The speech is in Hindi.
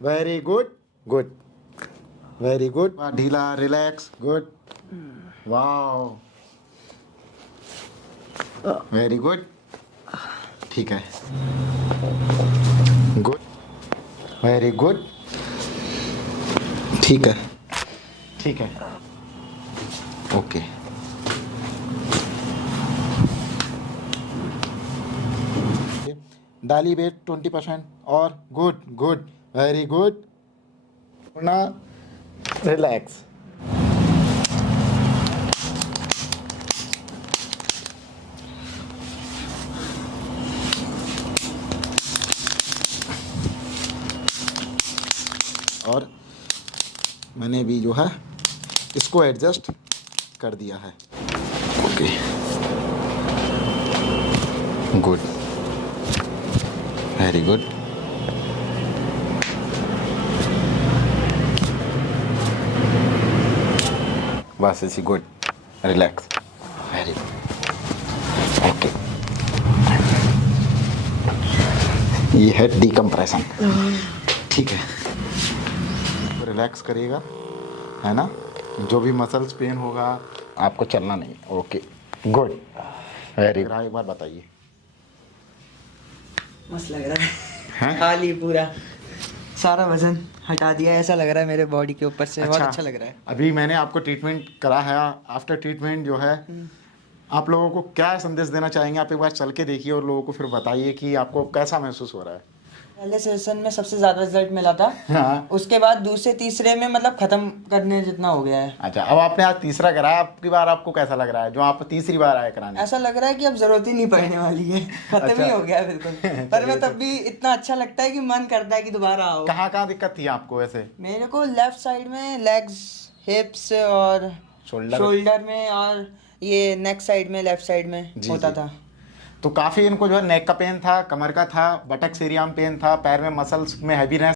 Very good, good, very good. ढीला, relax, good, wow, very good. ठीक है, गुड, वेरी गुड। ठीक है, ठीक है, ओके। डाली वेट 20% और गुड, गुड, वेरी गुड। ना, रिलैक्स। और मैंने भी जो है इसको एडजस्ट कर दिया है। Okay, good, very good. बस इसी, good, relax, very good, okay. ये है डिकम्प्रेशन, ठीक है। रिलैक्स करिएगा, है ना। जो भी मसल्स पेन होगा आपको चलना नहीं। Okay, good, very good. एक बार बताइए। मस्त लग रहा है। हैं? खाली पूरा सारा वजन हटा दिया, ऐसा लग रहा है मेरे बॉडी के ऊपर से। बहुत अच्छा लग रहा है। अभी मैंने आपको ट्रीटमेंट करा है। आफ्टर ट्रीटमेंट जो है आप लोगों को क्या संदेश देना चाहेंगे? आप एक बार चल के देखिए और लोगों को फिर बताइए कि आपको कैसा महसूस हो रहा है। पहले सेशन में सबसे ज्यादा रिजल्ट मिला था। हाँ। उसके बाद दूसरे तीसरे में मतलब खत्म करने जितना हो गया है। अच्छा, अब आपने आज तीसरा कराया, आपकी बार आपको कैसा लग रहा है जो आप तीसरी बार आए कराने? ऐसा लग रहा है कि अब जरूरत ही नहीं पड़ने वाली है। खत्म अच्छा। ही हो गया है बिल्कुल। पर मैं तब भी इतना अच्छा लगता है कि मन करता है कि दोबारा आओ। कहाँ कहाँ दिक्कत थी आपको वैसे? मेरे को लेफ्ट साइड में लेग्स, हिप्स और शोल्डर में, और ये नेक साइड में, लेफ्ट साइड में जी, होता जी। था। तो काफ़ी इनको जो है नेक का पेन था, कमर का था, बटक्स एरिया में पेन था, पैर में मसल्स में हैवीनेस